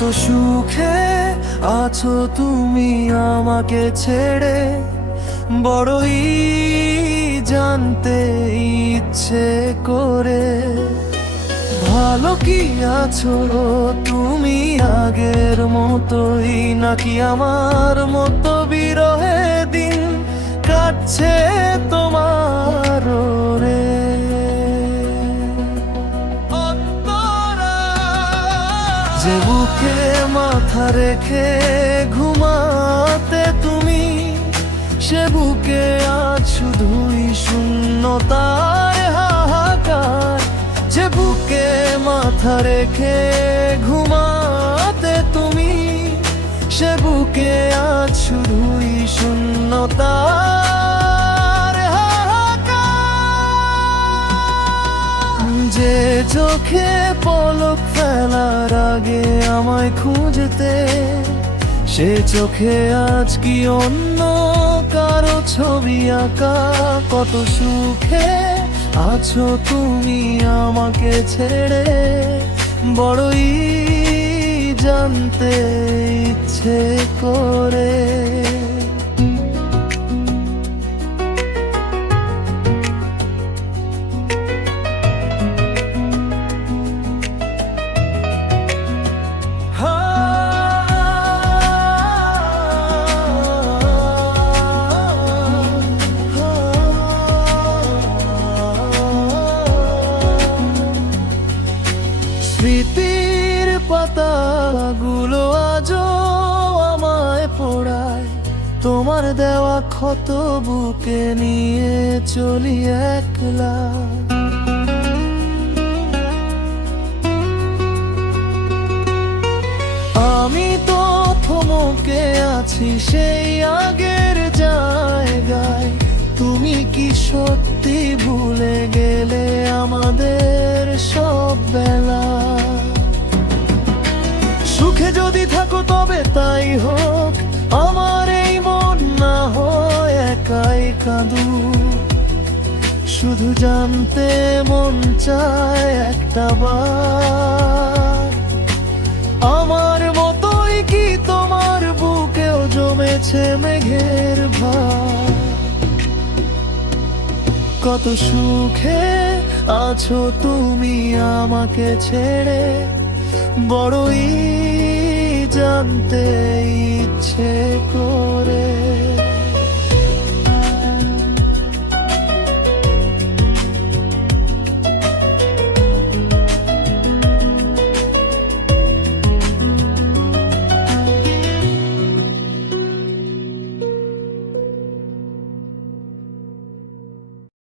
কত সুখে আছো তুমি আমাকে ছেড়ে, বড়ই জানতে ইচ্ছে করে। ভালো কি আছো তুমি আগের মতোই, নাকি আমার মতো বিরহে দিন কাটছে তোমার রে? যে বুকে মাথা রেখে ঘুমাতে তুমি, সে বুকে আজ শুধুই শূন্যতায় হাহাকার। যে বুকে মাথা রেখে ঘুমাতে তুমি, সে বুকে আজ শুধুই শূন্যতার হাহাকার। যে চোখে পলক ফেলার আগে আমায় খুঁজতে, সে চোখে আজ কি অন্য কারো ছবি আঁকা? কত সুখে আছো তুমি আমাকে ছেড়ে, বড়ই জানতে ইচ্ছে করে। স্মৃতির পাতাগুলো আজও আমায় পড়ায়, তোমার দেওয়া ক্ষত বুকে নিয়ে চলি একলা। আমি তো থমকে আছি সেই আগের জায়গায়। তুমি কি সত্যি ভুলে গেলে আমাদের সব বেলা? সুখে যদি থাকো তবে তাই হোক, আমার এই মন না হয় একাই কাঁদু। শুধু জানতে মন চায় একটা বার, আমার মতোই কি তোমার বুকেও জমেছে মেঘের ভার? কত সুখে আছো তুমি আমাকে ছেড়ে, বড়ই জানতে ইচ্ছে করে।